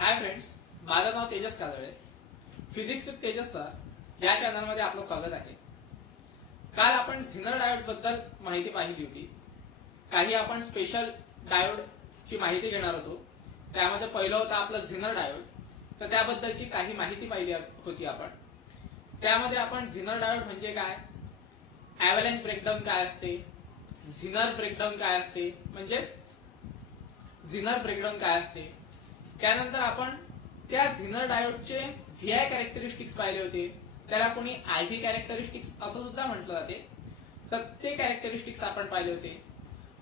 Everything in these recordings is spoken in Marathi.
हाय फ्रेंड्स, माझं नाव Tejas Kajale. Physics with Tejas sir या चॅनलमध्ये आपलं स्वागत आहे. काल आपण झिनर डायोड बद्दल माहिती पाहिली होती. काही आपण स्पेशल डायोड ची माहिती घेणार होतो. त्यामध्ये पहिलं होतं आपलं झिनर डायोड. तर त्याबद्दलची काही माहिती पाहिली होती आपण. त्यामध्ये आपण झिनर डायोड म्हणजे काय, ॲव्हलॅन्च ब्रेकडाऊन काय असते, झिनर ब्रेकडाऊन काय असते, म्हणजेच झिनर ब्रेकडाऊन काय असते. त्यानंतर आपण त्या झिनर डायोडचे व्हीआय कॅरेक्टरिस्टिक्स पाहिले होते. त्याला कोणी आयव्ही कॅरेक्टरिस्टिक्स असं सुद्धा म्हटलं जाते. तर ते कॅरेक्टरिस्टिक्स आपण पाहिले होते.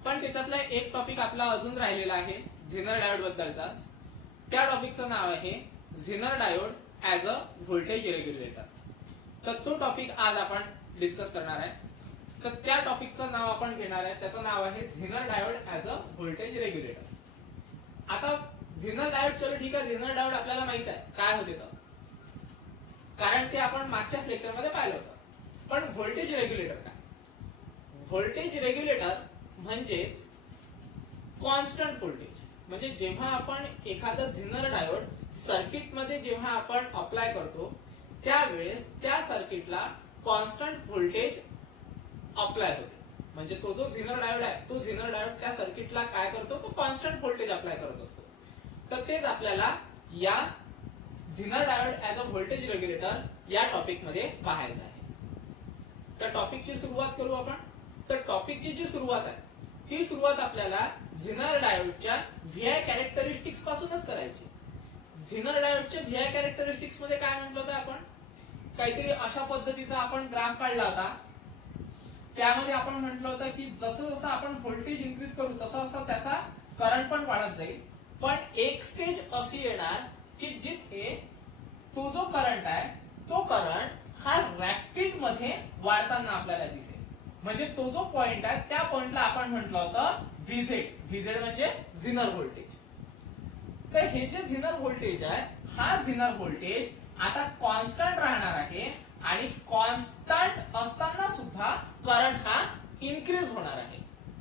पण त्याच्यातला एक टॉपिक आपला अजून राहिलेला आहे झिनर डायोड बद्दलचा. त्या टॉपिकचं नाव आहे zener diode as a voltage regulator. तर तो टॉपिक आज आपण डिस्कस करणार आहे. तर त्या टॉपिकचं नाव आपण घेणार आहे, त्याचं नाव आहे zener diode as a voltage regulator. आता झिनर डायोड, चलो ठीक आहे, झिनर डायोड आपल्याला माहित आहे काय होते तर, कारण ते आपण मागच्याच लेक्चर मध्ये पाहिलं होतं. पण व्होल्टेज रेग्युलेटर काय? व्होल्टेज रेग्युलेटर म्हणजेच कॉन्स्टंट व्होल्टेज. म्हणजे जेव्हा आपण एखादा झिनर डायोड सर्किट मध्ये जेव्हा आपण अप्लाय करतो त्यावेळेस त्या सर्किटला कॉन्स्टंट व्होल्टेज अप्लाय होते. म्हणजे तो जो झिनर डायोड आहे, तो झिनर डायोड त्या सर्किटला काय करतो, तो कॉन्स्टंट व्होल्टेज अप्लाय करत असतो. तर तेच आपल्याला या zener diode as a voltage regulator या टॉपिक मध्ये पाहायचं आहे. तर टॉपिकची सुरुवात करू आपण. तर टॉपिकची जी सुरुवात आहे ती सुरुवात आपल्याला झिनर डायोडच्या व्हीआय कॅरेक्टरिस्टिक्स पासूनच करायची. झिनर डायोडच्या व्हीआय कॅरेक्टरिस्टिक्स मध्ये काय म्हटलं होतं आपण, काहीतरी अशा पद्धतीचा आपण ग्राफ काढला होता. त्यामध्ये आपण म्हटलं होतं की जसं जसं आपण व्होल्टेज इन्क्रीज करू तसं तसं त्याचा करंट पण वाढत जाईल. पण एक स्टेज अशी येणार की जिथे तो जो करंट आहे तो करंट हा रॅपिड मध्ये वाढताना आपल्याला दिसेल. म्हणजे तो जो पॉइंट आहे त्या पॉइंटला आपण म्हटलं होतं व्हीझेड. व्हीझेड म्हणजे झिनर व्होल्टेज. तर हे जे झिनर व्होल्टेज आहे, हा झिनर व्होल्टेज आता कॉन्स्टंट राहणार आहे आणि कॉन्स्टंट असताना सुद्धा करंट हा इन्क्रीज होणार आहे.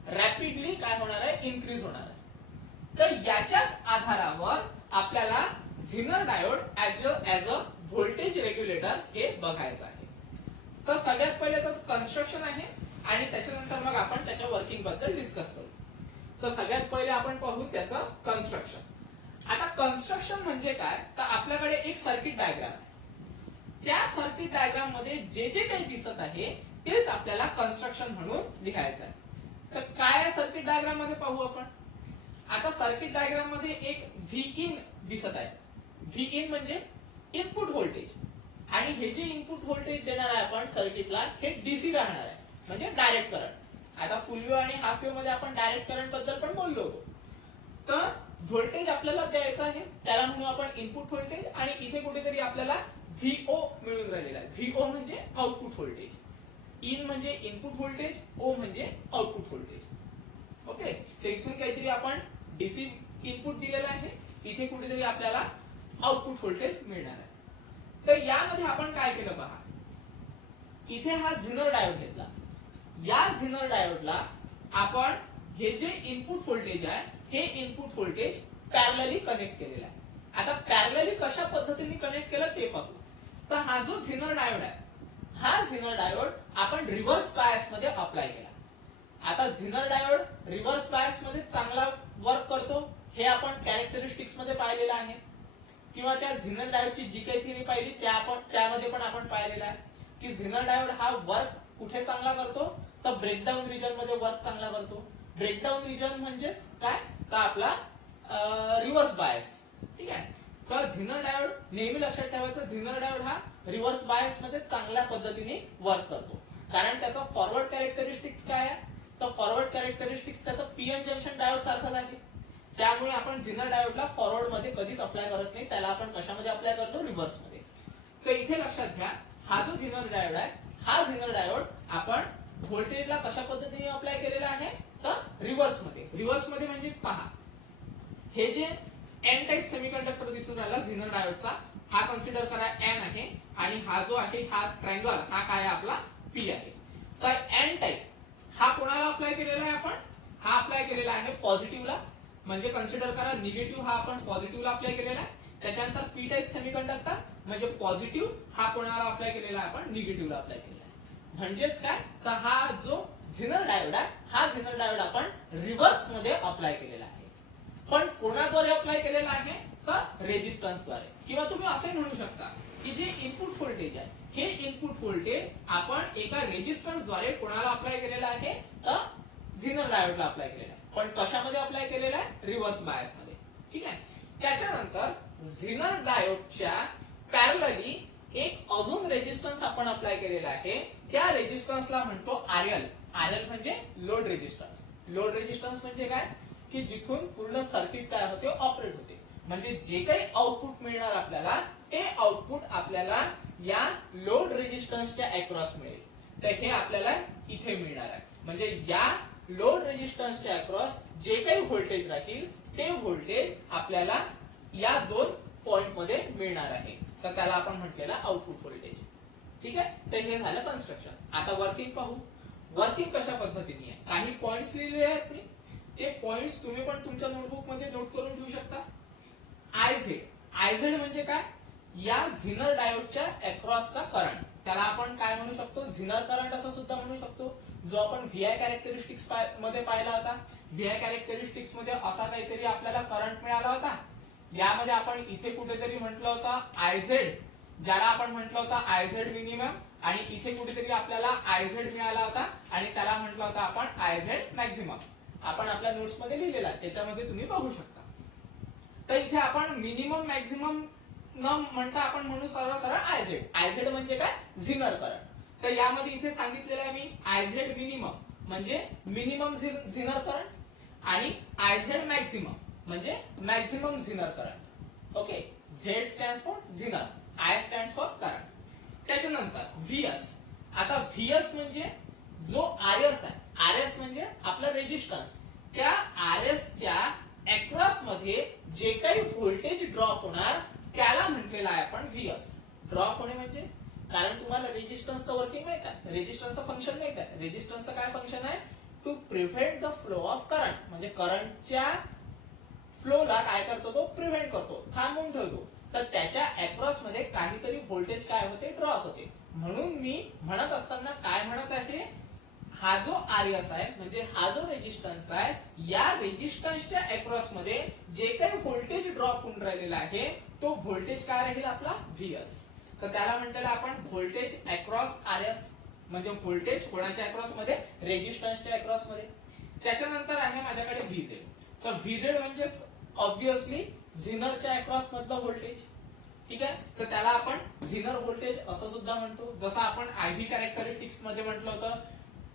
रॅपिडली काय होणार आहे, इन्क्रीज होणार आहे. तर याच्याच आधारावर आपल्याला zener diode as a voltage regulator हे बघायचं आहे. तर सगळ्यात पहिले तर कन्स्ट्रक्शन आहे आणि त्याच्यानंतर मग आपण त्याच्या वर्किंग बद्दल डिस्कस करू. तर सगळ्यात पहिले आपण पाहू त्याचं कन्स्ट्रक्शन. आता कन्स्ट्रक्शन म्हणजे काय, तर आपल्याकडे एक सर्किट डायग्राम आहे. त्या सर्किट डायग्राम मध्ये जे जे काही दिसत आहे तेच आपल्याला कन्स्ट्रक्शन म्हणून लिहायचं आहे. तर काय आहे सर्किट डायग्राम मध्ये पाहू आपण. आता सर्किट डायग्राम मध्ये एक व्ही इन दिसत आहे. व्ही इन म्हणजे इनपुट व्होल्टेज, आणि हे जे इनपुट व्होल्टेज देणार आहे आपण सर्किटला हे डीसी राहणार आहे, म्हणजे डायरेक्ट करंट. आता फुल वेव्ह आणि हाफ वेव्ह मध्ये आपण डायरेक्ट करंट बद्दल पण बोललो होतो. तर व्होल्टेज आपल्याला द्यायचं आहे, त्याला म्हणू आपण इनपुट व्होल्टेज, आणि इथे कुठेतरी आपल्याला व्हीओ मिळून राहिलेला आहे. व्हीओ म्हणजे आउटपुट व्होल्टेज. इन म्हणजे इनपुट व्होल्टेज, ओ म्हणजे आउटपुट व्होल्टेज. ओके, तर इथून काहीतरी आपण डीसी इनपुट दिलेला आहे, इथे कुठेतरी आपल्याला आउटपुट व्होल्टेज मिळणार आहे. तर यामध्ये आपण काय केलं पहा, इथे हा झिनर डायोड घेतला. या झिनर डायोडला आपण हे जे इनपुट व्होल्टेज आहे हे इनपुट व्होल्टेज पॅरलली कनेक्ट केलेलं आहे. आता पॅरलली कशा पद्धतीने कनेक्ट केलं ते पाहू. तर हा जो झिनर डायोड आहे, हा झिनर डायोड आपण रिव्हर्स बायस मध्ये अप्लाय केला. आता झिनर डायोड रिव्हर्स बायस मध्ये चांगला वर्क करतो हे आपण कॅरेक्टरिस्टिक्स मध्ये पाहिलेलं आहे, किंवा त्या झिनर डायोडची जी काही थिअरी पाहिली त्यामध्ये पण आपण पाहिलेलं आहे की झिनर डायोड हा वर्क कुठे चांगला करतो, तर ब्रेकडाऊन रिजन मध्ये वर्क चांगला करतो. ब्रेकडाऊन रिजन म्हणजेच काय, तर आपला रिव्हर्स बायस. ठीक आहे. तर झिनर डायोड नेहमी लक्षात ठेवायचं, झिनर डायोड हा रिव्हर्स बायस मध्ये चांगल्या पद्धतीने वर्क करतो. कारण त्याचा फॉरवर्ड कॅरेक्टरिस्टिक्स काय आहे, तर फॉरवर्ड कॅरेक्टरिस्टिक्स त्याचा पीएन जंक्शन डायोड सारखाच आहे. त्यामुळे आपण झिनर डायोडला फॉरवर्ड मध्ये कधीच अप्लाय करत नाही, त्याला आपण कशामध्ये अप्लाय करतो, रिव्हर्स मध्ये. तर इथे लक्षात घ्या, हा जो झिनर डायोड आहे, हा झिनर डायोड आपण व्होल्टेजला कशा पद्धतीने अप्लाय केलेला आहे, तर रिव्हर्स मध्ये. रिव्हर्स मध्ये म्हणजे पहा, हे जे एन टाइप सेमीकंडक्टर दिसून राहिला झिनर डायोडचा, हा कन्सिडर करा एन आहे, आणि हा जो आहे हा ट्रायंगल हा काय आहे आपला पी आहे. तर एन टाइप हा कोणाला अप्लाय केलेला आहे आपण, हा अप्लाय केलेला आहे पॉझिटिव्हला. म्हणजे कन्सिडर करा निगेटिव्ह हा आपण पॉझिटिव्हला अप्लाय केलेला आहे, त्याच्यानंतर पी टाईप सेमीकंडक्टर म्हणजे पॉझिटिव्ह, हा कोणाला अप्लाय केलेला आहे आपण, निगेटिव्हला अप्लाय केलेला आहे. म्हणजेच काय, तर हा जो झिनर डायोड आहे, हा झिनर डायोड आपण रिव्हर्स मध्ये अप्लाय केलेला आहे. पण कोणाद्वारे अप्लाय केलेला आहे, तर रेजिस्टन्सद्वारे. किंवा तुम्ही असे म्हणू शकता की जे इनपुट व्होल्टेज आहे, हे इनपुट व्होल्टेज आपण एका रेजिस्टन्सद्वारे कोणाला अप्लाय केलेला आहे, तर झिनर डायोडला अप्लाय केलेला आहे. पण कशामध्ये अप्लाय केलेला आहे, रिव्हर्स बायस मध्ये. ठीक आहे. त्याच्यानंतर झिनर डायोडच्या पॅरलली एक अजून रेजिस्टन्स आपण अप्लाय केलेला आहे. त्या रेजिस्टन्सला म्हणतो आरएल. आरएल म्हणजे लोड रेजिस्टन्स. लोड रेजिस्टन्स म्हणजे काय, की जिथून पूर्ण सर्किट काय होते, ऑपरेट होते. म्हणजे जे काही आउटपुट मिळणार आपल्याला, ते आउटपुट आपल्याला या लोड रेजिस्टन्सच्या अक्रॉस मिळेल. तर हे आपल्याला इथे मिळणार आहे. म्हणजे या लोड रेजिस्टन्सच्या अक्रॉस जे काही व्होल्टेज राहील, ते व्होल्टेज आपल्याला या दोन पॉइंट मध्ये मिळणार आहे. तर त्याला आपण म्हटलेला आउटपुट व्होल्टेज. ठीक आहे. तर हे झालं कन्स्ट्रक्शन. आता वर्किंग पाहू. वर्किंग कशा पद्धतीने आहे, काही पॉइंट्स लिहिलेले आहेत मी, ते पॉइंट्स तुम्ही पण तुमच्या नोटबुक मध्ये नोट करून ठेवू शकता. आयझेड. आयझेड म्हणजे काय, या झिनर डायोडच्या अक्रॉसचा करंट. त्याला आपण काय म्हणू शकतो, झिनर करंट असं सुद्धा म्हणू शकतो. जो आपण व्हीआय कॅरेक्टरिस्टिक्स मध्ये पाहिला होता. व्हीआय कॅरेक्टरिस्टिक्स मध्ये असा काहीतरी आपल्याला करंट मिळाला होता. यामध्ये आपण इथे कुठेतरी म्हटलं होतं आयझेड, ज्याला आपण म्हटलं होतं आयझेड मिनिमम, आणि इथे कुठेतरी आपल्याला आयझेड मिळाला होता आणि त्याला म्हटलं होतं आपण आयझेड मॅक्झिमम. आपण आपल्या नोट्स मध्ये लिहिलेला, त्याच्यामध्ये तुम्ही बघू शकता. तर इथे आपण मिनिमम मॅक्झिमम न म्हणता आपण म्हणू सरळ सरळ आयझेड. आयझेड म्हणजे काय, झिनर करंट. तर यामध्ये इथे सांगितलेलं आहे मी, आयझेड मिनिमम म्हणजे मिनिमम झिनर करंट, आणि आयझेड मॅक्झिमम म्हणजे maximum zener current. Okay. Z stands for zener, I stands for current. त्याच्यानंतर व्हीएस. आता व्हीएस म्हणजे जो आरएस आहे, आरएस म्हणजे आपला रेजिस्टन्स, त्या आरएस च्या अक्रॉस मध्ये जे काही व्होल्टेज ड्रॉप होणार, त्याला म्हटलेला आहे आपण व्हीएस. ड्रॉप होणे म्हणजे, कारण तुम्हाला रेजिस्टन्सचं वर्किंग माहित आहे, रेजिस्टन्सचं फंक्शन माहित आहे. रेजिस्टन्सचं काय फंक्शन आहे, to prevent the flow of current. म्हणजे करंटच्या फ्लोला काय करतो, तो प्रिव्हेंट करतो, थांबवून ठेवतो. तर त्याच्या अक्रॉस मध्ये काहीतरी व्होल्टेज काय होते, ड्रॉप होते. म्हणून मी म्हणत असताना काय म्हणत आहे, हा जो आरएस आहे म्हणजे हा जो रेजिस्टन्स आहे, या रेजिस्टन्सच्या अक्रॉस मध्ये जे काही व्होल्टेज ड्रॉप होऊन राहिलेला आहे, तो व्होल्टेज काय राहील आपला, व्हीएस. तर त्याला म्हटलेलं आपण व्होल्टेज अक्रॉस आरएस. म्हणजे व्होल्टेज कोणाच्या अक्रॉस मध्ये, रेजिस्टन्सच्या अक्रॉस मध्ये. त्याच्यानंतर आहे माझ्याकडे व्हीझेड. तर व्हीझेड म्हणजेच ऑब्विसली झिनरच्या अक्रॉस मधलं व्होल्टेज. ठीक आहे. तर त्याला आपण झिनर व्होल्टेज असं सुद्धा म्हणतो. जसं आपण आयव्ही कॅरेक्टरिस्टिक्स मध्ये म्हटलं होतं,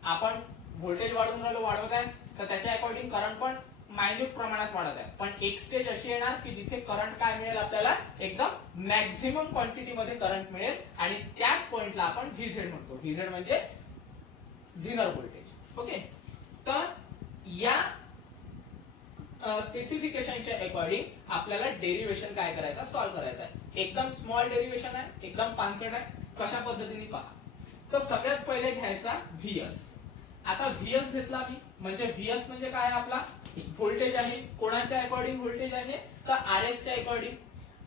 आपण व्होल्टेज वाढवून वाढवत आहे, तर त्याच्या अकॉर्डिंग करंट पण मायन्यूट प्रमाणात वाढत आहे. पण एक स्टेज अशी येणार की जिथे करंट काय मिळेल आपल्याला, एकदम मॅक्झिमम क्वांटिटी मध्ये करंट मिळेल, आणि त्याच पॉइंटला आपण व्हीझेड म्हणतो. व्हीझेड म्हणजे झिनर व्होल्टेज. ओके. तर या स्पेसिफिकेशनच्या अकॉर्डिंग आपल्याला डेरिवेशन काय करायचं, सॉल्व्ह करायचं आहे. एकदम स्मॉल डेरिवेशन आहे, एकदम पानसट आहे. कशा पद्धतीने पहा. तर सगळ्यात पहिले घ्यायचा व्हीएस. आता व्हीएस घेतला मी, म्हणजे व्हीएस म्हणजे काय, आपला व्होल्टेज आहे. कोणाच्या अकॉर्डिंग व्होल्टेज आहे, तर आरएस च्या अकॉर्डिंग.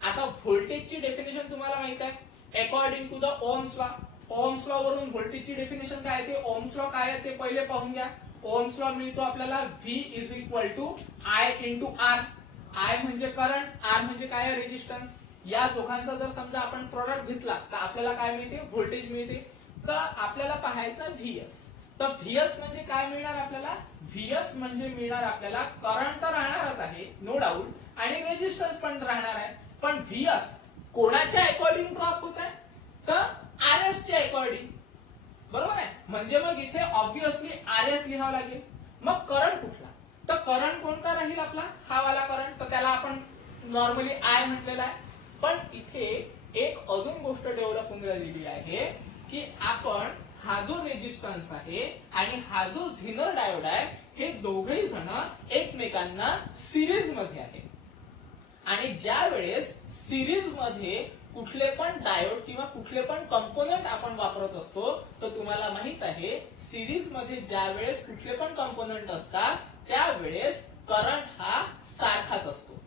आता व्होल्टेजची डेफिनेशन तुम्हाला माहित आहे, according to the Ohm's law. Ohm's law वरून व्होल्टेजची डेफिनेशन काय आहे, ओहम्स लॉ काय आहे ते पहिले पाहून घ्या. ओहम्स लॉ मिळतो आपल्याला V is equal to I into R. I म्हणजे करंट, R म्हणजे काय, रेजिस्टन्स. या दोघांचा जर समजा आपण प्रोडक्ट घेतला, तर आपल्याला काय मिळते, व्होल्टेज मिळते. तर आपल्याला पाहायचा व्हीएस. तर व्हीएस म्हणजे काय मिळणार आपल्याला, व्हीएस म्हणजे मिळणार आपल्याला करंट तर राहणारच आहे, नो डाऊट, आणि रेजिस्टन्स पण राहणार आहे. पण व्हीएस कोणाच्या अकॉर्डिंग ड्रॉप होत आहे, तर आरएस च्या अकॉर्डिंग. बरोबर आहे. म्हणजे मग इथे ऑब्विसली आरएस लिहावं लागेल. मग करंट कुठला, तर करंट कोणता राहील आपला, हा वाला करंट. तर त्याला आपण नॉर्मली आय म्हटलेला आहे. पण इथे एक अजून गोष्ट डेव्हलप होऊन राहिलेली आहे, की आपण हा जो रेजिस्टन्स आहे आणि हा जो झिनर डायोड आहे, हे दोघेही जण एकमेकांना सिरीज मध्ये आहे. आणि ज्या वेळेस सिरीज मध्ये कुठले पण डायोड किंवा कुठले पण कंपोनेंट आपण वापरत असतो, तर तुम्हाला माहित आहे सिरीज मध्ये ज्या वेळेस कुठले पण कंपोनेंट असतात, त्यावेळेस करंट हा सारखाच असतो.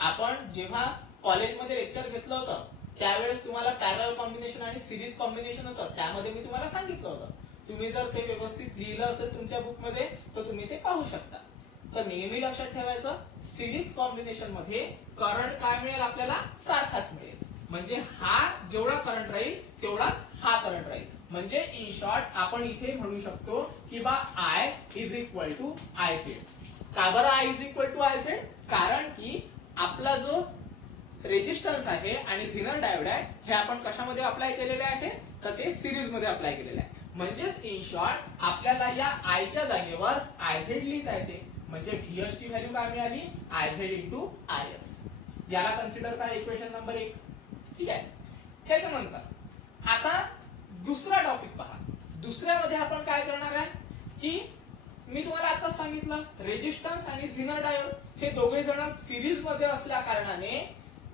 आपण जेव्हा कॉलेजमध्ये लेक्चर घेतलं होतं त्यावेळेस तुम्हाला पॅरलल कॉम्बिनेशन आणि सिरीज कॉम्बिनेशन होतं, त्यामध्ये मी तुम्हाला सांगितलं होतं. तुम्ही जर ते व्यवस्थित लिहिलं असेल तुमच्या बुक मध्ये तर तुम्ही ते पाहू शकता. तर नेहमी लक्षात ठेवायचं, सिरीज कॉम्बिनेशन मध्ये करंट काय मिळेल आपल्याला, सारखाच मिळेल. म्हणजे हा जेवढा करंट राहील तेवढाच हा करंट राहील. म्हणजे इन शॉर्ट आपण इथे म्हणू शकतो की बा I is equal to I Z. का बरं I is equal to I Z? कारण की आपला जो रेजिस्टन्स आहे आणि झिनर डायोड आहे हे आपण कशामध्ये अप्लाय केलेले आहे, तर ते सिरीज मध्ये अप्लाय केलेले आहे. म्हणजेच इन शॉर्ट आपल्याला या आय च्या जागेवर आय झेड लिहिता येते. म्हणजे व्हीएस ची व्हॅल्यू काय मिळाली, I Z into I S. याला कन्सिडर करा इक्वेशन नंबर 1. ठीक आहे. त्याच्यानंतर आता दुसरा टॉपिक पहा. दुसऱ्यामध्ये आपण काय करणार आहे की मी तुम्हाला आता सांगितलं रेजिस्टन्स आणि झिनर डायोड हे दोघे जण सिरीज मध्ये असल्या कारणाने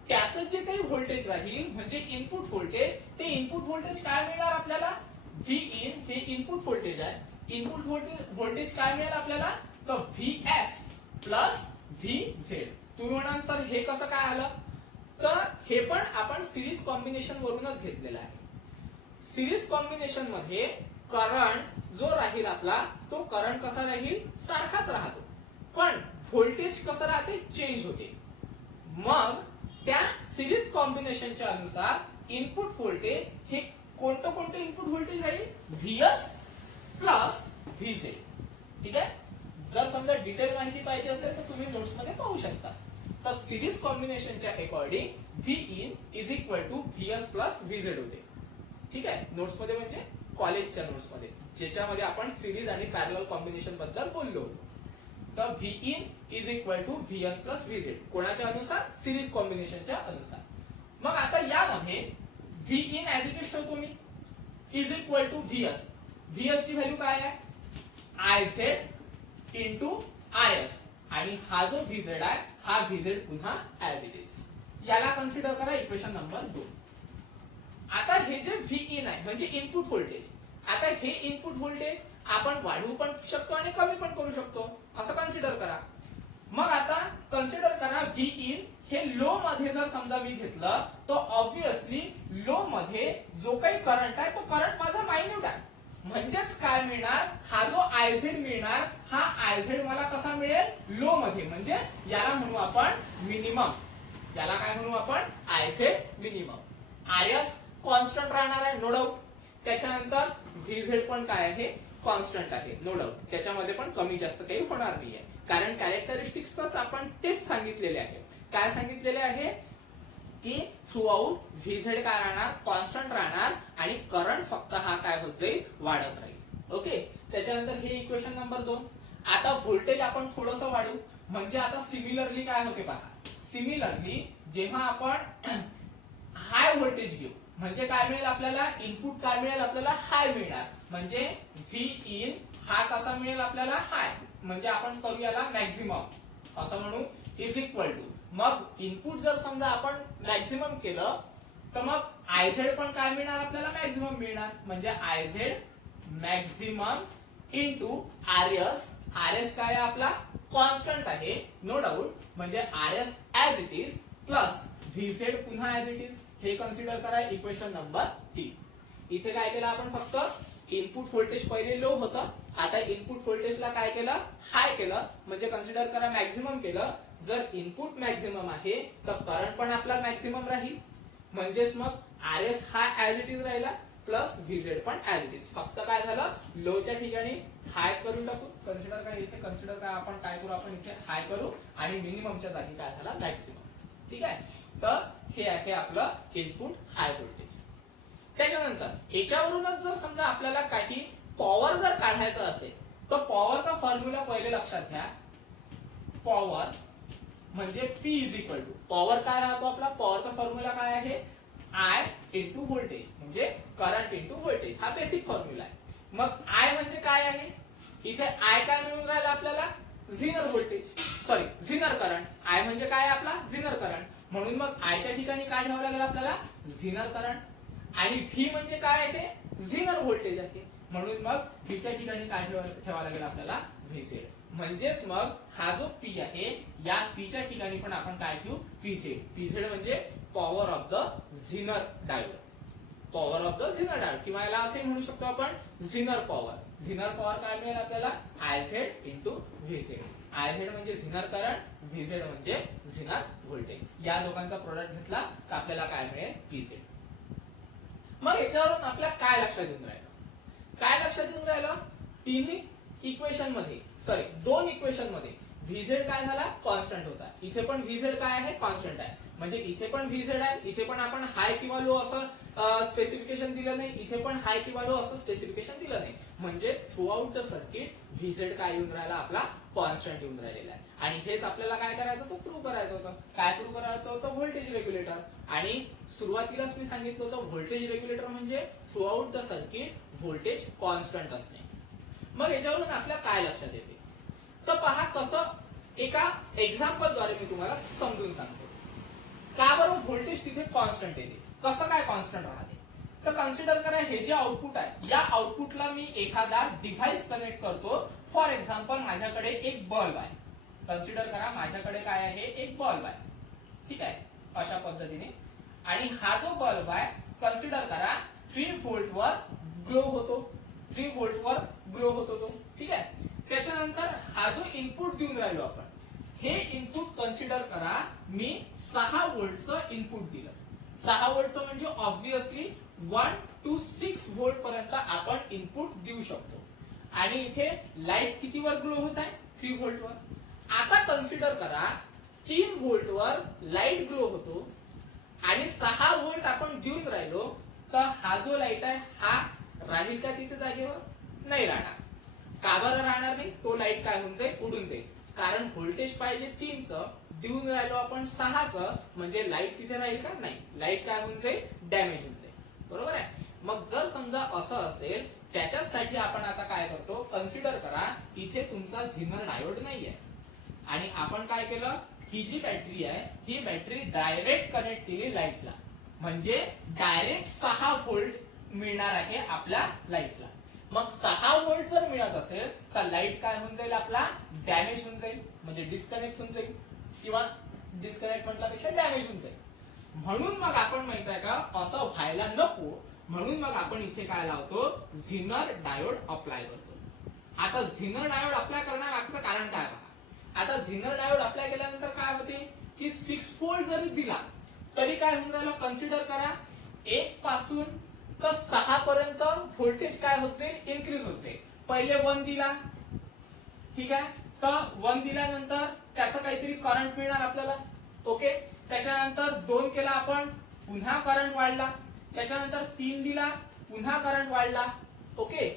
त्याचं जे काही व्होल्टेज राहील म्हणजे इनपुट व्होल्टेज, ते इनपुट व्होल्टेज काय मिळणार आपल्याला, व्ही इन हे इनपुट व्होल्टेज आहे. इनपुट व्होल्टेज काय मिळेल आपल्याला, तर व्हीएस प्लस व्ही झेड. तुम्ही म्हणाल सर हे कसं काय आलं, तर हे पण आपण सिरीज कॉम्बिनेशन वरूनच घेतलेलं आहे. सिरीज कॉम्बिनेशन मध्ये करंट जो राहील आपला तो करंट कसा राहील, सारखाच राहतो, पण व्होल्टेज कसं राहते, चेंज होते. मग त्या सिरीज कॉम्बिनेशनच्या अनुसार इनपुट व्होल्टेज हे कोणतं कोणतं इनपुट व्होल्टेज राहील, व्हीएस प्लस व्हीझेड. ठीक आहे. जर समजा डिटेल माहिती पाहिजे असेल तर तुम्ही नोट्स मध्ये पाहू शकता. तर सिरीज कॉम्बिनेशनच्या according V in is equal to VS plus VZ होते. ठीक आहे. नोट्स मध्ये म्हणजे कॉलेजच्या नोट्स मध्ये, ज्याच्यामध्ये आपण सिरीज आणि पॅरलल कॉम्बिनेशन बद्दल बोललो होतो. तर V in is equal to VS plus VZ कोणाच्या अनुसार, सिरीज कॉम्बिनेशनच्या अनुसार. मग आता यामध्ये V in as it is ठेवतो मी, is equal to VS. VS ची व्हॅल्यू काय आहे, I Z into I S, आणि हा जो व्हीझेड आहे हा व्हीझेड पुन्हा ऍज इट इज. याला कन्सिडर करा इक्वेशन नंबर 2. आता हे जे व्ही इन आहे म्हणजे इनपुट व्होल्टेज, आता हे इनपुट व्होल्टेज आपण वाढवू पण शकतो आणि कमी पण करू शकतो, असं कन्सिडर करा. मग आता कन्सिडर करा व्ही इन हे लो मध्ये जर समजा मी घेतलं तर ऑब्विसली लो मध्ये जो काही करंट आहे तो करंट माझा मायन्यूट आहे. म्हणजेच काय मिळणार, हा जो आय झेड मिळणार हा आय झेड मला कसा मिळेल, लो मध्ये. म्हणजे याला म्हणू आपण मिनिमम. याला काय म्हणू आपण, I Z minimum. R is constant राहणार आहे, नो डाऊट. त्याच्यानंतर व्हीझेड पण काय आहे, कॉन्स्टंट आहे, नो डाऊट. त्याच्यामध्ये पण कमी जास्त काही होणार नाहीये, कारण कॅरेक्टरिस्टिक्सच आपण तेच सांगितलेले आहे. काय सांगितलेले आहे की थ्रू आउट व्हीझेड काय राहणार, कॉन्स्टंट राहणार, आणि करंट फक्त हा काय होत जाईल, वाढत राहील. ओके. त्याच्यानंतर हे इक्वेशन नंबर 2. आता व्होल्टेज आपण थोडस वाढवू, म्हणजे आता सिमिलरली काय होते पहा. सिमिलरली जेव्हा आपण हाय व्होल्टेज घेऊ म्हणजे काय मिळेल आपल्याला, इनपुट काय मिळेल आपल्याला, हाय मिळणार. म्हणजे व्ही इन हा कसा मिळेल आपल्याला, हाय. म्हणजे आपण करू याला मॅक्झिमम असं म्हणू, इज इक्वल टू. मग इनपुट जर समजा आपण मॅक्झिमम केलं तर मग आय झेड पण काय मिळणार आपल्याला, मॅक्झिमम मिळणार. म्हणजे I Z maximum into R S. R S काय आहे आपला, कॉन्स्टंट आहे, नो डाऊट. म्हणजे R S as it is plus VZ पुन्हा ऍज इट इज. हे कन्सिडर करा इक्वेशन नंबर 3. इथे काय केलं आपण, फक्त इनपुट व्होल्टेज पहिले लो होतं, आता इनपुट व्होल्टेजला काय केलं, हाय केलं. म्हणजे कन्सिडर करा मॅक्झिमम केलं. जर इनपुट मॅक्झिमम आहे तर करंट पण आपला मॅक्झिमम राहील. म्हणजेच मग आर एस हा ऍज इट इज राहिला प्लस व्हीझेड पण ऍज इट इज. फक्त काय झालं, लोच्या ठिकाणी हाय करून टाकू. कन्सिडर काय इथे, कन्सिडर काय आपण काय करू, आपण इथे हाय करू आणि मिनिममच्या जागी काय झाला, मॅक्झिमम. ठीक आहे. तर हे आहे आपलं इनपुट हाय व्होल्टेज. त्याच्यानंतर याच्यावरूनच जर समजा आपल्याला काही पॉवर जर काढायचं असेल तर पॉवरचा फॉर्म्युला पहिले लक्षात घ्या. पॉवर म्हणजे P is equal to, power काय राहतो आपला, पॉवरचा फॉर्म्युला काय आहे, I इंटू व्होल्टेज. म्हणजे करंट इंटू व्होल्टेज, हा बेसिक फॉर्म्युला आहे. मग I म्हणजे काय आहे, इथे I काय मिळून राहिला आपल्याला, झिनर व्होल्टेज, सॉरी झिनर करंट. I म्हणजे काय आपला, झिनर करंट. म्हणून मग I च्या ठिकाणी काय ठेवावं लागेल आपल्याला, झिनर करंट. आणि V म्हणजे काय आहे, ते झिनर व्होल्टेज आहे. म्हणून मग V च्या ठिकाणी काय ठेवावं लागेल आपल्याला, व्हीझेड. म्हणजेच मग हा जो पी आहे या पीच्या ठिकाणी पण आपण काय ठेवू पीझेड. पीझेड म्हणजे power of the zener diode. Power of the zener diode किंवा याला असे म्हणू शकतो आपण झिनर पॉवर. झिनर पॉवर काय मिळेल आपल्याला आयझेड इंटू व्हीझेड. आयझेड म्हणजे झिनर करंट, व्हीझेड म्हणजे झिनर व्होल्टेज. या दोघांचा प्रोडक्ट घेतला तर आपल्याला काय मिळेल पीझेड. मग याच्यावरून आपल्या काय लक्षात येऊन राहिलं, काय लक्षात येऊन राहिलं, तिन्ही इक्वेशन मध्ये दोन इक्वेशन मध्ये व्हीझेड काय झाला कॉन्स्टंट होता. इथे पण व्हीझेड काय आहे कॉन्स्टंट आहे. म्हणजे इथे पण व्हीझेड आहे, इथे पण आपण हाय किंवा लो असं स्पेसिफिकेशन दिलं नाही, इथे पण हाय किंवा लो असं स्पेसिफिकेशन दिलं नाही. म्हणजे थ्रू आउट द सर्किट व्हीझेड काय येऊन राहिला आपला कॉन्स्टंट येऊन राहिलेला आहे. आणि हेच आपल्याला काय करायचं होतं प्रूव्ह करायचं होतं. काय प्रूव्ह करायचं होतं व्होल्टेज रेग्युलेटर. आणि सुरुवातीलाच मी सांगितलं होतं व्होल्टेज रेग्युलेटर म्हणजे through out the circuit voltage constant असणे. मग याच्यावरून आपल्या काय लक्षात येते तर पहा कसं एका एक्झाम्पल द्वारे मी तुम्हाला समजून सांगतो. का बरं व्होल्टेज तिथे कॉन्स्टंट येते, कसं काय कॉन्स्टंट राहते. तर कन्सिडर करा हे जे आउटपुट आहे या आउटपुटला मी एखादा डिव्हाइस कनेक्ट करतो. फॉर एक्झाम्पल माझ्याकडे एक बल्ब आहे. कन्सिडर करा माझ्याकडे काय आहे एक बल्ब आहे, ठीक आहे अशा पद्धतीने. आणि हा जो बल्ब आहे कन्सिडर करा 3 व्होल्ट वर ग्लो होतो, 3 व्होल्ट वर ग्लो होतो तो, ठीक आहे. त्याच्यानंतर हा जो इनपुट देऊन राहिलो आपण हे इनपुट कन्सिडर करा मी 6 व्होल्टचं इनपुट दिलं. 6 व्होल्टचं म्हणजे ऑब्विसली 1 to 6 व्होल्ट पर्यंत आपण इनपुट देऊ शकतो. आणि इथे लाईट किती वर ग्लो होत आहे 3 व्होल्ट वर. आता कन्सिडर करा 3 व्होल्ट वर लाईट ग्लो होतो आणि 6 व्होल्ट आपण देऊन राहिलो तर हा जो लाईट आहे हा राहील का तिथे जागेवर, नाही राहणार. का बरं राहणार नाही, तो लाईट काय होऊन जाईल उडून जाईल. कारण व्होल्टेज पाहिजे 3 चं देऊन राहिलो आपण 6 चं, म्हणजे लाईट तिथे राहील का नाही, लाईट काय होऊन जाईल डॅमेज होऊन जाईल. बरोबर आहे. मग जर समजा असं असेल त्याच्यासाठी आपण आता काय करतो कन्सिडर करा इथे तुमचा झिनर डायोड नाहीये आणि आपण काय केलं ही जी बॅटरी आहे ही बॅटरी डायरेक्ट कनेक्ट केली लाईटला. म्हणजे डायरेक्ट 6 व्होल्ट मिळणार आहे आपल्या लाईटला. मग 6 व्होल्ट जर मिळत असेल तर लाईट काय होऊन जाईल आपला डॅमेज होऊन जाईल, म्हणजे डिस्कनेक्ट होऊन जाईल किंवा डिस्कनेक्ट म्हटल्यापेक्षा डॅमेज होऊन जाईल. म्हणून मग आपण माहित आहे का असं व्हायला नको म्हणून मग आपण इथे काय लावतो झिनर डायोड अप्लाय करतो. आता झिनर डायोड अप्लाय करण्यामागचं कारण काय पहा. आता झिनर डायोड अप्लाय केल्यानंतर काय होते की 6 व्होल्ट जरी दिला तरी काय होऊन राहिलं कन्सिडर करा 1 पासून तर 6 पर्यंत व्होल्टेज काय होत जाईल इन्क्रीज होत जाईल. पहिले 1 दिला, ठीक आहे, तर 1 दिल्यानंतर त्याचं काहीतरी करंट मिळणार आपल्याला, ओके. त्याच्यानंतर 2 केला आपण पुन्हा करंट वाढला, त्याच्यानंतर 3 दिला पुन्हा करंट वाढला, ओके.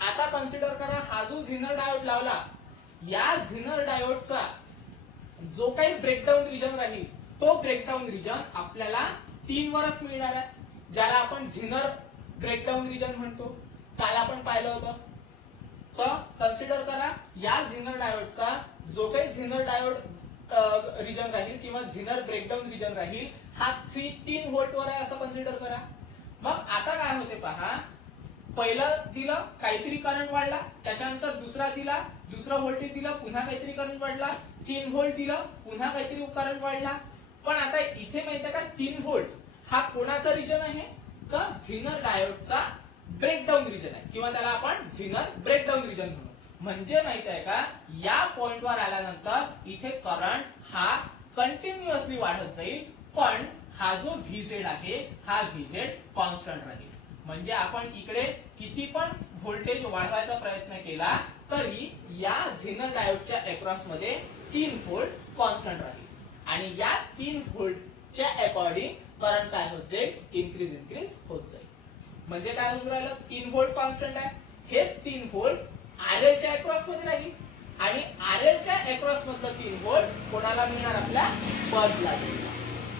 आता कन्सिडर करा हा जो झिनर डायोड लावला या झिनर डायोडचा जो काही ब्रेकडाऊन रिजन राहील तो ब्रेकडाऊन रिजन आपल्याला 3 वरच मिळणार आहे, ज्याला आपण झिनर ब्रेकडाऊन रिजन म्हणतो. काल आपण पाहिलं होतं. तर कन्सिडर करा या झिनर डायोडचा जो काही झिनर डायोड रिजन राहील किंवा झिनर ब्रेकडाऊन रिजन राहील हा 3 व्होल्ट वर आहे असं कन्सिडर करा. मग आता काय होते पहा पहिलं दिलं काहीतरी करंट वाढला, त्याच्यानंतर दुसरा दिला दुसरा व्होल्टेज दिला पुन्हा काहीतरी करंट वाढला, 3 व्होल्ट दिलं पुन्हा काहीतरी करंट वाढला. पण आता इथे माहिती आहे का 3 व्होल्ट हा कोणाचा रिजन आहे तर झिनर डायोडचा ब्रेकडाऊन रिजन आहे किंवा त्याला आपण झिनर ब्रेकडाऊन रिजन म्हणू. म्हणजे माहिती आहे का या पॉइंटवर आल्यानंतर इथे करंट हा कंटिन्युअसली वाढत जाईल पण हा जो व्हीझेड आहे हा व्हीझेड कॉन्स्टंट राहील. म्हणजे आपण इकडे किती पण व्होल्टेज वाढवायचा प्रयत्न केला तरी या झिनर डायोडच्या अक्रॉस मध्ये 3 व्होल्ट कॉन्स्टंट राहील आणि या 3 व्होल्टच्या अकॉर्डिंग करंट काय होत जाईल इन्क्रीज होत जाईल. म्हणजे काय होऊन राहिलं 3 व्होल्ट कॉन्स्टंट आहे, हेच 3 व्होल्ट RL च्या अक्रॉस मध्ये राहील आणि RL च्या अक्रॉस मधलं 3 व्होल्ट कोणाला मिळणार आपल्या बल्बला.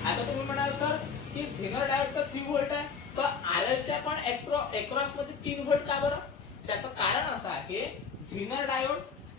आता तुम्ही म्हणाल सर की झिनर डायोडचा 3 व्होल्ट आहे तर RL च्या पण अक्रॉस मध्ये 3 व्होल्ट का बरं. त्याचं कारण असं आहे झिनर डायोड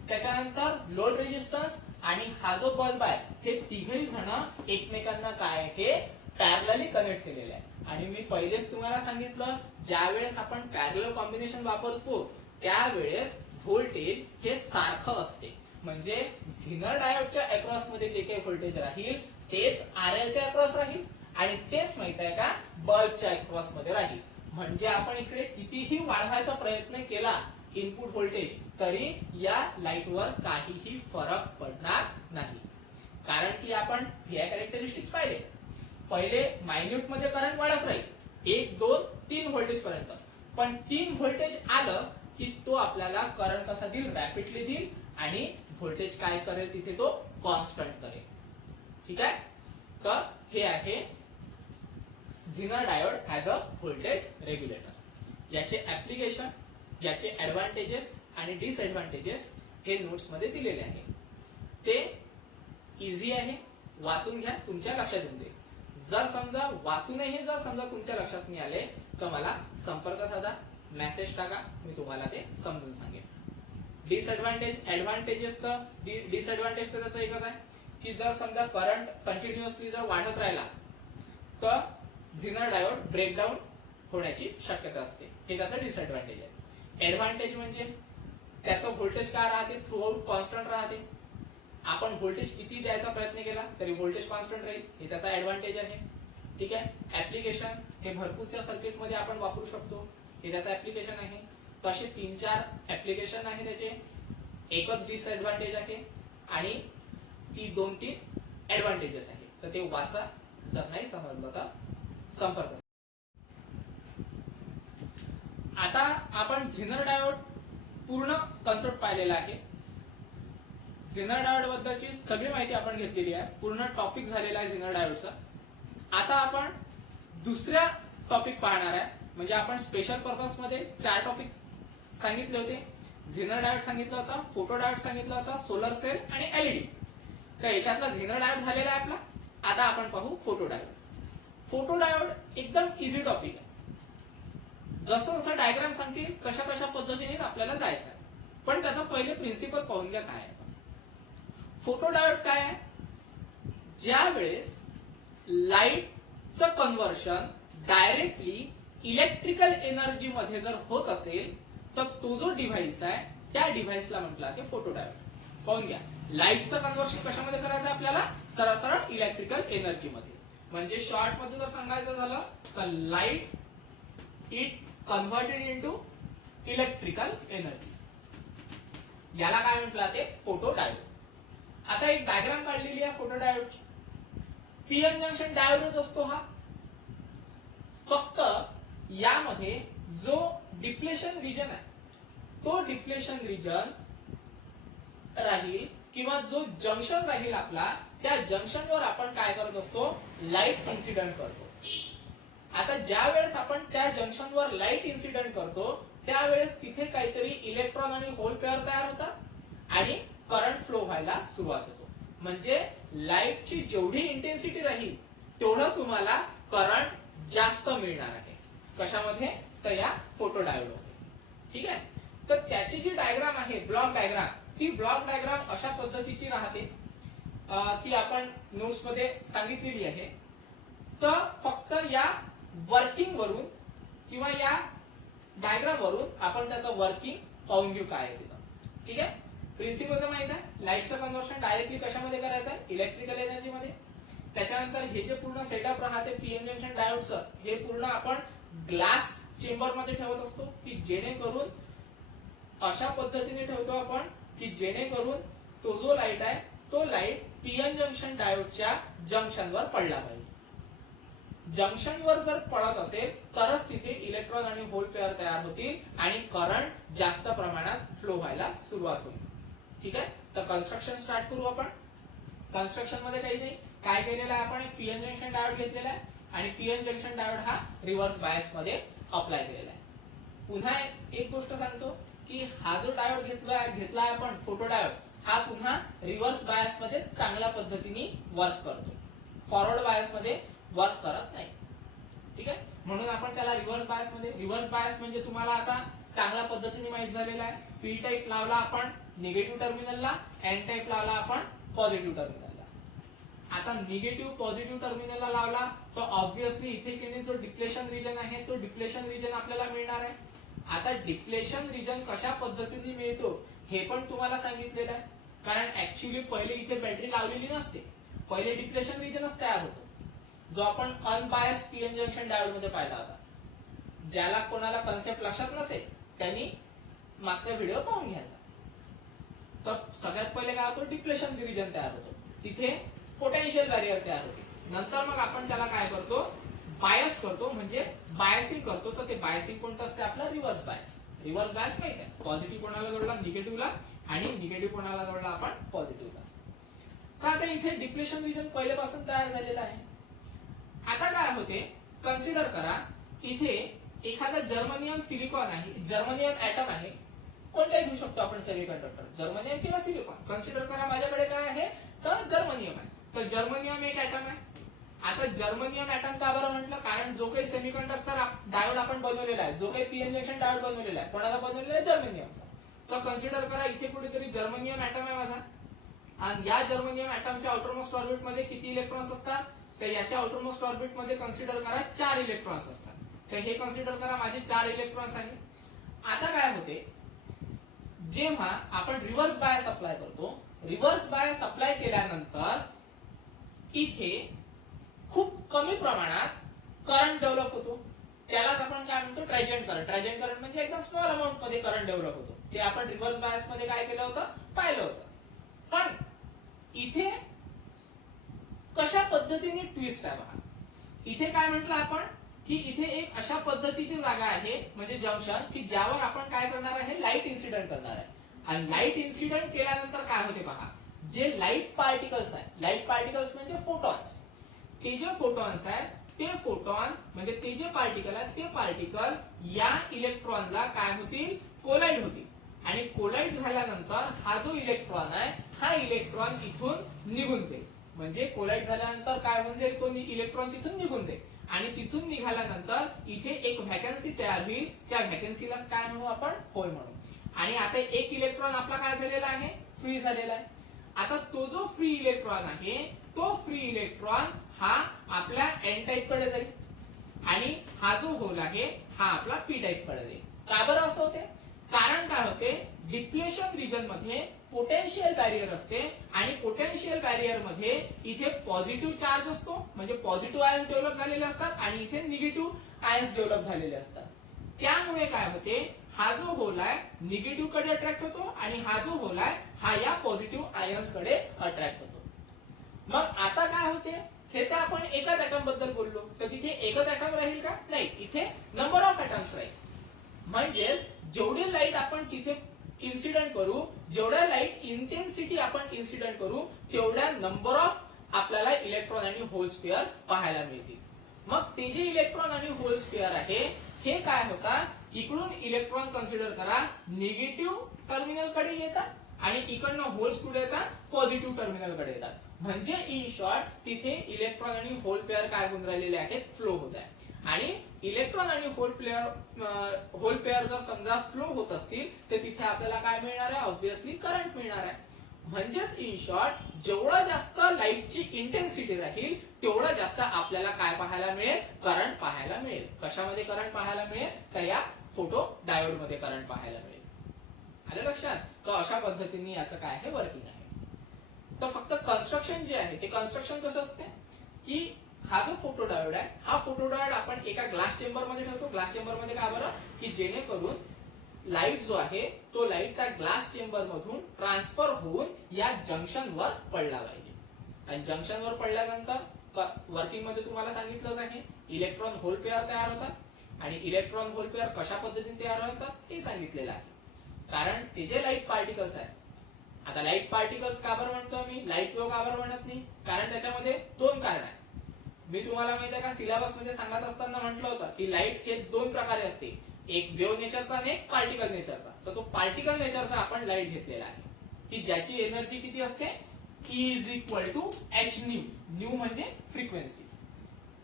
त्याच्यानंतर लोड रेजिस्टन्स आणि हा जो बल्ब आहे हे तिघही जण एकमेकांना काय आहे पॅरलली कनेक्ट केलेले आहे. आणि मी पहिलेच तुम्हाला सांगितलं ज्या वेळेस आपण पॅरलल कॉम्बिनेशन वापरतो त्यावेळेस व्होल्टेज हे सारखं असते म्हणजे झिनर डायोडच्या अक्रॉस मध्ये जे काही व्होल्टेज राहील तेच आरएलच्या अक्रॉस राहील आणि तेच माहित आहे का बल्बच्या अक्रॉस मध्ये राहील. म्हणजे आपण इकडे कितीही वाढवायचा प्रयत्न केला इनपुट व्होल्टेज तरी या लाईटवर काहीही फरक पडणार नाही. कारण की आपण VI कॅरेक्टरिस्टिक्स पाहिले. पहिले मायन्यूट मध्ये करंट वाढत राहील 1 2 3 व्होल्टेज पर्यंत, पण 3 व्होल्टेज आलं की तो आपल्याला करंट कसा देईल रॅपिडली देईल आणि व्होल्टेज काय करेल तिथे तो कॉन्स्टंट करेल. ठीक आहे. तर हे आहे zener diode as a voltage regulator. याचे ऍप्लिकेशन, याचे ऍडव्हान्टेजेस आणि डिसएडव्हान्टेजेस हे नोट्स मध्ये दिलेले आहे. ते इझी आहे, वाचून घ्या, तुमच्या लक्षात येऊन दे. जर समजा वाचूनही जर समजा तुमच्या लक्षात नाही आले तर मला संपर्क साधा, मेसेज टाका, मी तुम्हाला ते समजून सांगेन. डिसएडव्हान्टेज, ऍडव्हान्टेजेस तर डिसएडव्हान्टेज तर त्याचा एकच आहे की जर समजा करंट कंटिन्युअसली जर वाढत राहिला तर झिनर डायोड ब्रेकडाऊन होण्याची शक्यता असते. हे त्याचा डिसएडव्हान्टेज आहे. ऍडव्हान्टेज म्हणजे त्याचं व्होल्टेज काय राहते थ्रूआउट कॉन्स्टंट राहते. आपण व्होल्टेज किती द्यायचा प्रयत्न केला तरी व्होल्टेज कॉन्स्टंट राहील, हे त्याचा ऍडव्हान्टेज आहे. ठीक आहे. ऍप्लिकेशन हे भरपूरच्या सर्किट मध्ये आपण वापरू शकतो, हे त्याचा ऍप्लिकेशन आहे. तसे 3-4 ऍप्लिकेशन आहे त्याचे. एकच डिसएडव्हान्टेज आहे आणि ती 2-3 ऍडव्हान्टेजेस आहे. तर ते वाचा, जर नाही समजलं तर संपर्क. आता आपण झिनर डायोड पूर्ण कन्सेप्ट पाहिलेला आहे. झिनर डायोड बद्दलची सगळी माहिती आपण घेतलेली आहे, पूर्ण टॉपिक झालेला आहे झिनर डायोडचा. आता आपण दुसऱ्या टॉपिक पाहणार आहे. म्हणजे आपण स्पेशल पर्पज मध्ये 4 टॉपिक सांगितले होते. झिनर डायोड सांगितलं होता, फोटो डायोड सांगितलं होता, सोलर सेल आणि एलईडी. तर याच्यातला झिनर डायोड झालेला आहे आपला. आता आपण पाहू फोटो डायोड. फोटो डायोड एकदम इझी टॉपिक आहे. जसं जसं डायग्राम सांगतील कशा कशा पद्धतीने आपल्याला जायचं आहे. पण त्याचा पहिले प्रिन्सिपल पाहून घ्या काय आहे. फोटो डायोड काय आहे? ज्या वेळेस लाईटचं कन्व्हर्शन डायरेक्टली इलेक्ट्रिकल एनर्जी मध्ये जर होत असेल तर तो जो डिव्हाइस आहे त्या डिव्हाइसला म्हटलं ते फोटो डायोड. पाहून घ्या, लाईटचं कन्व्हर्शन कशामध्ये करायचं आपल्याला? सरळ सरळ इलेक्ट्रिकल एनर्जी मध्ये. म्हणजे शॉर्ट मध्ये जर सांगायचं झालं तर light it converted into electrical energy, याला काय म्हटलं ते फोटो डायोड. आता एक डायग्राम काढलेली आहे फोटो डायोडची. पीएन जंक्शन डायोडच असतो हा. फक्त यामध्ये जो डिप्लेशन रिजन आहे तो डिप्लेशन रिजन राहील किंवा जो जंक्शन राहील आपला, त्या जंक्शनवर आपण काय करत असतो? लाईट इन्सिडेंट करतो. आता ज्या वेळेस आपण त्या जंक्शनवर लाईट इन्सिडेंट करतो त्यावेळेस तिथे काहीतरी इलेक्ट्रॉन आणि होल पेअर तयार होतात आणि करंट फ्लो व्हायला सुरुवात होतो. म्हणजे लाईटची जेवढी इंटेन्सिटी राहील तेवढं तुम्हाला करंट जास्त मिळणार आहे. कशामध्ये? तर या फोटो डायोडमध्ये. ठीक आहे. तर त्याची जी डायग्राम आहे ब्लॉक डायग्राम, ती ब्लॉक डायग्राम अशा पद्धतीची राहते. ती आपण नोट्स मध्ये सांगितलेली आहे. तर फक्त या वर्किंग वरून किंवा या डायग्राम वरून आपण त्याचं वर्किंग पाहून घेऊ काय आहे तिथं. ठीक आहे. प्रिन्सिपल तर माहित आहे, लाईटचं कन्व्हर्शन डायरेक्टली कशामध्ये करायचं आहे? इलेक्ट्रिकल एनर्जी मध्ये. त्याच्यानंतर हे जे पूर्ण सेटअप राहते पीएन जंक्शन डायोडचं, हे पूर्ण आपण ग्लास चेंबर मध्ये ठेवत असतो की जेणेकरून अशा पद्धतीने ठेवतो आपण की जेणेकरून तो जो लाईट आहे तो लाईट पीएन जंक्शन डायोडच्या जंक्शनवर पडला पाहिजे. जंक्शनवर जर पडत असेल तरच तिथे इलेक्ट्रॉन आणि होल पेअर तयार होतील आणि करंट जास्त प्रमाणात फ्लो व्हायला सुरुवात होईल. ठीक आहे. तर कन्स्ट्रक्शन स्टार्ट करू आपण. कन्स्ट्रक्शन मध्ये काही नाही, काय केलेलं आहे आपण? एक पीएन जंक्शन डायोड घेतलेला आहे आणि पीएन जंक्शन डायोड हा रिव्हर्स बायस मध्ये अप्लाय केलेला आहे. पुन्हा एक गोष्ट सांगतो की हा जो डायोड घेतला आपण फोटो डायोड, हा पुन्हा रिव्हर्स बायस मध्ये चांगल्या पद्धतीने वर्क करतो, फॉरवर्ड बायस मध्ये वर्क करत नाही. ठीक आहे. म्हणून आपण त्याला रिव्हर्स बायस मध्ये. रिव्हर्स बायस म्हणजे तुम्हाला आता चांगल्या पद्धतीने माहित झालेला आहे. पी टाईप लावला आपण निगेटिव्ह टर्मिनलला, एन टाईप लावला आपण पॉझिटिव्ह टर्मिनलला. आता निगेटिव्ह पॉझिटिव्ह टर्मिनलला लावला तर ऑब्व्हियसली इथे जो डिप्लेशन रिजन आहे तो डिप्लेशन रिजन आपल्याला मिळणार आहे. आता डिप्लेशन रिजन कशा पद्धतीने मिळतो हे पण तुम्हाला सांगितलेलं आहे. कारण ऍक्च्युली पहिले इथे बॅटरी लावलेली नसते, पहिले डिप्लेशन रिजनच तयार होतो, जो आपण अनबायस पीएन जंक्शन डायोड मध्ये पाहिला होता. ज्याला कोणाला कन्सेप्ट लक्षात नसेल त्यांनी मागचा व्हिडिओ पाहून घ्यायचा. तर सगळ्यात पहिले काय होतो, डिप्लेशन रिजन तयार होतो, तिथे पोटेन्शियल बॅरियर तयार होते. नंतर मग आपण त्याला काय करतो, बायस करतो, म्हणजे बायसिंग करतो. तर ते बायसिंग कोणतं असते आपलं, रिव्हर्स बायस. रिव्हर्स बायस माहिती आहे, पॉझिटिव्ह कोणाला जोडला निगेटिव्हला आणि निगेटिव्ह कोणाला जोडला आपण पॉझिटिव्हला. तर आता इथे डिप्लेशन रिजन पहिल्यापासून तयार झालेला आहे. आता काय होते, कन्सिडर करा इथे एखादा जर्मनियम सिलिकॉन आहे, जर्मनियम ऍटम आहे, कोणताही घेऊ शकतो आपण सेमीकंडक्टर, जर्मनियम किंवा सिलिकॉन. कन्सिडर करा माझ्याकडे काय आहे, तर जर्मनियम आहे. तर जर्मनियम एक ऍटम आहे. आता जर्मनियम ऍटम का बरं म्हटलं, कारण जो काही सेमीकंडक्टर डायोड आपण बनवलेला आहे, जो काही पीएन जंक्शन डायोड बनवलेला आहे, कोणाला बनवलेला आहे, जर्मनियमचा. तर कन्सिडर करा इथे कुठेतरी जर्मनियम ऍटम आहे माझा, आणि या जर्मनियम ऍटमच्या आउटरमोस्ट ऑर्बिट मध्ये किती इलेक्ट्रॉन्स असतात, तर याच्या आउटरमोस्ट ऑर्बिट मध्ये कन्सिडर करा 4 इलेक्ट्रॉन्स असतात. तर हे कन्सिडर करा माझे 4 इलेक्ट्रॉन्स आहे. आता काय होते, जेव्हा आपण रिव्हर्स बायस अप्लाय करतो, रिव्हर्स बायस अप्लाय केल्यानंतर इथे खूप कमी प्रमाणात करंट डेव्हलप होतो. त्यालाच आपण काय म्हणतो, ट्रायजेंट करंट. ट्रायजेंट करंट म्हणजे एकदम स्मॉल अमाउंट मध्ये करंट डेव्हलप होतो. ते आपण रिव्हर्स बायस मध्ये काय केलं होतं, पाहिलं होतं. पण इथे कशा पद्धतीने ट्विस्ट आहे बघा. इथे काय म्हटलं आपण, की इथे एक अशा पद्धतीची जागा आहे, म्हणजे जंक्शन, की ज्यावर आपण काय करणार आहे, लाईट इन्सिडेंट करणार आहे. आणि लाईट इन्सिडेंट केल्यानंतर काय होते पहा, जे लाईट पार्टिकल्स आहे, लाईट पार्टिकल्स म्हणजे फोटॉन्स, ते जे फोटॉन्स आहे ते फोटॉन म्हणजे ते जे पार्टिकल आहे ते पार्टिकल या इलेक्ट्रॉनला काय होतील, कोलाइड होतील. आणि कोलाइड झाल्यानंतर हा जो इलेक्ट्रॉन आहे, हा इलेक्ट्रॉन इथून निघून जाईल. म्हणजे कोलाइड झाल्यानंतर काय होऊन जाईल, तो इलेक्ट्रॉन तिथून निघून जाईल. आणि तिथून निघाल्यानंतर इथे एक व्हॅकन्सी तयार होईल, त्या व्हॅकन्सीलाच काय म्हणू आपण, होल म्हणू. आणि आता एक इलेक्ट्रॉन आपला काय झालेला आहे, फ्री झालेला आहे. आता तो जो फ्री इलेक्ट्रॉन आहे, तो फ्री इलेक्ट्रॉन हा आपल्या एन टाइप कडे जाईल, आणि हा जो होल आहे हा आपला पी टाइप कडे जाईल. का बरं असं होते, कारण काय होते, डिप्लेशन रिजन मध्ये पोटेन्शियल बॅरियर असते, आणि पोटेन्शियल बॅरियर मध्ये इथे पॉझिटिव्ह चार्ज असतो, म्हणजे पॉझिटिव्ह आयन्स डेव्हलप झालेले असतात, आणि इथे निगेटिव्ह आयन्स डेव्हलप झालेले असतात. त्यामुळे काय होते, हा जो होल आहे निगेटिव्ह कडे अट्रॅक्ट होतो, आणि हा जो होल आहे हा या पॉझिटिव्ह आयन्स कडे अट्रॅक्ट होतो. मग आता काय होते, हे तर आपण एकाच ऍटम बद्दल बोललो, तर तिथे एकच ऍटम राहील का, नाही, इथे नंबर ऑफ ऍटम्स राहील. म्हणजेच जेवढी लाईट आपण तिथे इन्सिडेंट करू, जेवढ्या लाईट इंटेन्सिटी आपण इन्सिडेंट करू, तेवढ्या नंबर ऑफ आपल्याला इलेक्ट्रॉन आणि होल्स पेअर पाहायला मिळतील. मग ते जे इलेक्ट्रॉन आणि होल्स पेअर आहे, हे काय होतात, इकडून इलेक्ट्रॉन कन्सिडर करा निगेटिव्ह टर्मिनल कडे येतात, आणि इकडनं होल्स कुठे येतात, पॉझिटिव्ह टर्मिनल कडे येतात. म्हणजे इन शॉर्ट तिथे इलेक्ट्रॉन आणि होल पेअर काय होऊन राहिलेले आहेत, फ्लो होत आहे. आणि इलेक्ट्रॉन आणि होल पेअर जर समजा फ्लो होत असतील, तर तिथे आपल्याला काय मिळणार आहे, ऑब्व्हियसली करंट मिळणार आहे. म्हणजेच इन शॉर्ट जेवढा जास्त लाईटची इंटेन्सिटी राहील, तेवढा जास्त आपल्याला काय पाहायला मिळेल, करंट पाहायला मिळेल. कशामध्ये करंट पाहायला मिळेल, तर या फोटो डायोड मध्ये करंट पाहायला मिळेल. आलं लक्षात. तर अशा पद्धतीने याचं काय आहे, वर्किंग आहे. तर फक्त कन्स्ट्रक्शन जे आहे ते कन्स्ट्रक्शन कसं असते, की हा जो फोटो डायोड आहे, हा फोटो डायोड आपण एका ग्लास चेंबर मध्ये ठेवतो. ग्लास चेंबर मध्ये का बरं, की जेणेकरून लाईट जो आहे तो लाईट त्या ग्लास चेंबर मधून ट्रान्सफर होऊन या जंक्शन वर पडला पाहिजे. आणि जंक्शन वर पडल्यानंतर वर्किंग मध्ये तुम्हाला सांगितलंच आहे, इलेक्ट्रॉन होल पेअर तयार होतात, आणि इलेक्ट्रॉन होल पेअर कशा पद्धतीने तयार होतात हे सांगितलेलं आहे. कारण ते जे लाईट पार्टिकल्स आहेत, आता लाईट पार्टिकल्स का बरं म्हणतो मी, लाईट फ्लो का बरं म्हणत नाही, कारण त्याच्यामध्ये दोन कारण आहेत. मी तुम्हाला माहिती आहे का, सिलेबस मध्ये सांगत असताना म्हटलं होतं की लाईट हे दोन प्रकारे असते, एक वेव्ह नेचरचा आणि एक पार्टिकल नेचरचा. तर तो पार्टिकल नेचरचा आपण लाईट घेतलेला आहे, की ज्याची एनर्जी किती असते, E is equal to h nu. Nu म्हणजे फ्रिक्वेन्सी.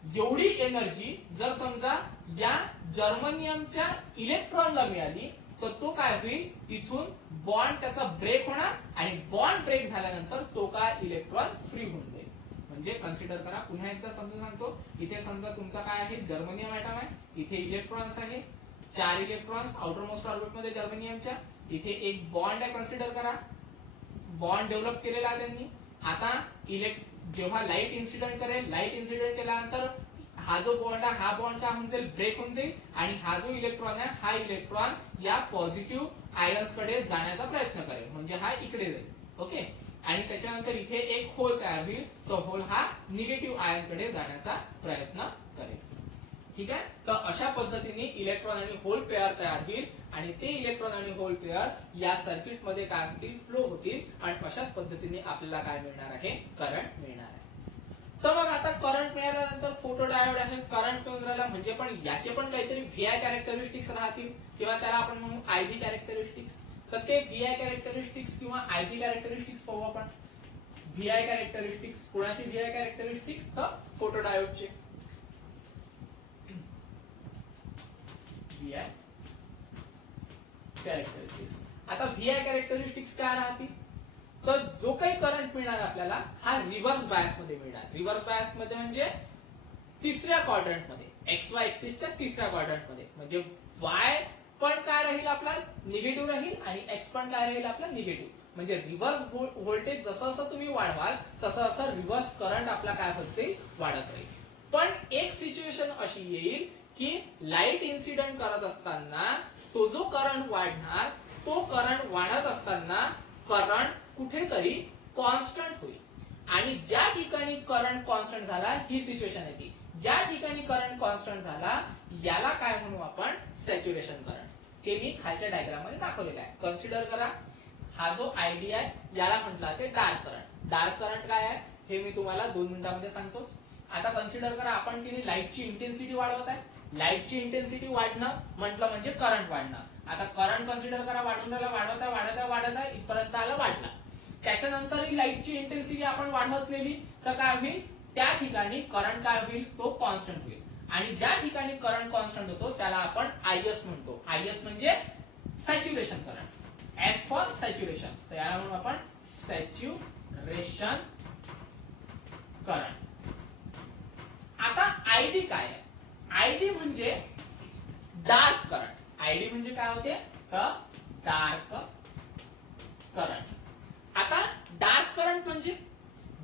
एवढी एनर्जी जर समजा या जर्मनियमच्या इलेक्ट्रॉनला मिळाली, तर तो काय होईल, तिथून बॉन्ड त्याचा ब्रेक होणार, आणि बॉन्ड ब्रेक झाल्यानंतर तो काय इलेक्ट्रॉन फ्री होऊन जाईल. म्हणजे कन्सिडर करा, पुन्हा एकदा समजून सांगतो. इथे समजा तुमचा काय आहे, जर्मनियम ऍटम आहे, इथे इलेक्ट्रॉन्स आहे 4 इलेक्ट्रॉन्स आउटर मोस्ट ऑर्बिट मध्ये जर्मनियमच्या. इथे एक बॉन्ड आहे, कन्सिडर करा बॉन्ड डेव्हलप केलेला आहे त्यांनी. आता जेव्हा लाईट इन्सिडेंट करेल, लाईट इन्सिडेंट केल्यानंतर हा जो बॉन्ड आहे हा बॉन्ड काय होऊन जाईल, ब्रेक होऊन जाईल आणि हा जो इलेक्ट्रॉन आहे हा इलेक्ट्रॉन या पॉझिटिव्ह आयन्स कडे जाण्याचा प्रयत्न करेल, म्हणजे हा इकडे जाईल. ओके, आणि त्याच्यानंतर इथे एक होल तयार होईल, तो होल हा निगेटिव्ह आयन कडे जाण्याचा प्रयत्न करेल. ठीक आहे, तर अशा पद्धतीने इलेक्ट्रॉन आणि होल पेअर तयार होईल आणि ते इलेक्ट्रॉन आणि होल पेअर या सर्किट मध्ये काय होतील, फ्लो होतील आणि अशाच पद्धतीने आपल्याला काय मिळणार आहे, करंट मिळणार आहे. तर मग आता करंट मिळाल्यानंतर फोटो डायोड आहे, करंट मिळाला म्हणजे पण याचे पण काहीतरी व्हीआय कॅरेक्टरिस्टिक्स राहतील किंवा त्याला आपण म्हणू आयव्ही कॅरेक्टरिस्टिक्स. तर ते व्हीआय कॅरेक्टरिस्टिक्स किंवा आयव्ही कॅरेक्टरिस्टिक्स पाहू आपण. व्हीआय कॅरेक्टरिस्टिक्स, कोणाची व्हीआय कॅरेक्टरिस्टिक्स, तर फोटो डायोडचे. VI characteristics. आता व्हीआय कॅरेक्टरिस्टिक्स काय राहतील, तर जो काही करंट मिळणार आपल्याला हा रिव्हर्स बायस मध्ये मिळणार. रिव्हर्स बायस मध्ये म्हणजे तिसऱ्या क्वाड्रंट मध्ये, एक्स वाय एक्सिसच्या तिसऱ्या क्वाड्रंट मध्ये, म्हणजे वाय पण काय राहील आपला, निगेटिव्ह राहील आणि एक्स पण काय राहील आपला, निगेटिव्ह. म्हणजे रिव्हर्स व्होल्टेज जसं जसं तुम्ही वाढवाल तसं असं रिव्हर्स करंट आपला काय होत जाईल, वाढत राहील. पण एक सिच्युएशन अशी येईल की लाईट इन्सिडेंट करत असताना तो जो करंट वाढणार, तो करंट वाढत असताना करंट कुठेतरी कॉन्स्टंट होईल आणि ज्या ठिकाणी करंट कॉन्स्टंट झाला ही सिच्युएशन येते. ज्या ठिकाणी करंट कॉन्स्टंट झाला याला काय म्हणू आपण, सॅच्युरेशन करंट. ते मी खालच्या डायग्राम मध्ये दाखवलेलं आहे. कन्सिडर करा, हा जो आयडी आहे याला म्हटलं ते डार्क करंट. डार्क करंट काय आहे हे मी तुम्हाला 2 मिनिटांमध्ये सांगतोच. आता कन्सिडर करा आपण की लाईटची इंटेन्सिटी वाढवत आहे. लाईटची इंटेन्सिटी वाढणं म्हटलं म्हणजे करंट वाढणं. आता करंट कन्सिडर करा वाढून राहिला, वाढत आहे इथपर्यंत आला, वाढला. त्याच्यानंतर ही लाईटची इंटेन्सिटी आपण वाढवत नेली तर काय होईल, त्या ठिकाणी करंट काय होईल, तो कॉन्स्टंट होईल आणि ज्या ठिकाणी करंट कॉन्स्टंट होतो त्याला आपण आयएस म्हणतो. आयएस म्हणजे saturation current. S for saturation, तर याला म्हणू आपण सॅच्युरेशन करंट. आता आयडी काय आहे, आयडी म्हणजे डार्क करंट. आयडी म्हणजे काय होते, तर डार्क करंट. आता डार्क करंट म्हणजे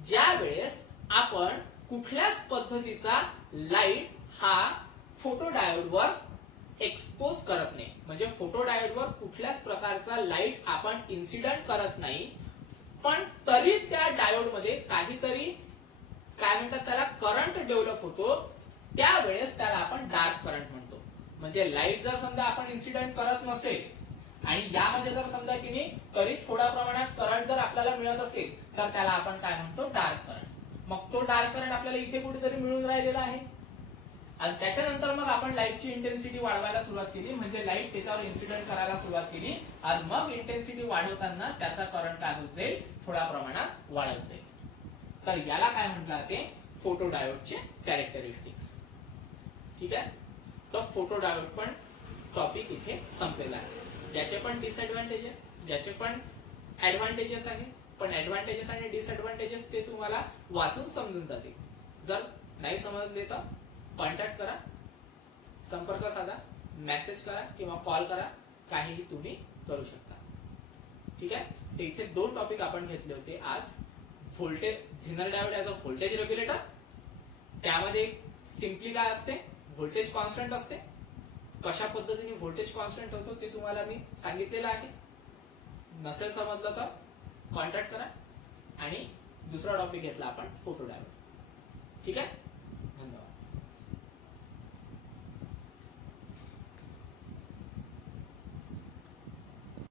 ज्या वेळेस आपण कुठल्याच पद्धतीचा लाईट हा फोटोडायोड वर एक्सपोज करत नाही, म्हणजे फोटोडायोड वर कुठल्याच प्रकारचा लाईट आपण इन्सिडेंट करत नाही, पण तरी त्या डायोड मध्ये काहीतरी काय म्हणतात त्याला, करंट डेव्हलप होतो, त्यावेळेस त्याला आपण डार्क करंट म्हणतो. म्हणजे लाईट जर समजा आपण इन्सिडेंट करत नसेल आणि यामध्ये जर समजा की नाही तरी थोड्या प्रमाणात करंट जर आपल्याला मिळत असेल तर त्याला आपण काय म्हणतो, डार्क करंट. मग तो डार्क करंट आपल्याला इथे कुठेतरी मिळून राहिलेला आहे आणि त्याच्यानंतर मग आपण लाईटची इंटेन्सिटी वाढवायला सुरुवात केली, म्हणजे लाईट त्याच्यावर इन्सिडेंट करायला सुरुवात केली आणि मग इंटेन्सिटी वाढवताना त्याचा करंट काय होत जाईल, थोड्या प्रमाणात वाढत जाईल. तर याला काय म्हटलं जाते, फोटोडायोडचे कॅरेक्टरिस्टिक्स. ठीक आहे, तर फोटोडायोड पण टॉपिक इथे संपलेला आहे. याचे पण डिसएडव्हान्टेज आहे, याचे पण ऍडव्हान्टेजेस आहे, पण ऍडव्हान्टेजेस आणि डिसएडव्हान्टेजेस ते तुम्हाला वाचून समजून जातील. जर नाही समजले तर कॉन्टॅक्ट करा, संपर्क साधा, मेसेज करा किंवा कॉल करा, काहीही तुम्ही करू शकता. ठीक आहे, तर इथे 2 टॉपिक आपण घेतले होते आज. Voltage, zener diode as a voltage regulator, त्यामध्ये सिम्पली काय असते, व्होल्टेज कॉन्स्टंट असते. कशा पद्धतीने व्होल्टेज कॉन्स्टंट होतो ते तुम्हाला मी सांगितलेलं आहे. नसेल समजलं तर कॉन्टॅक्ट करा. आणि दुसरा टॉपिक घेतला आपण फोटोडायोड. ठीक आहे.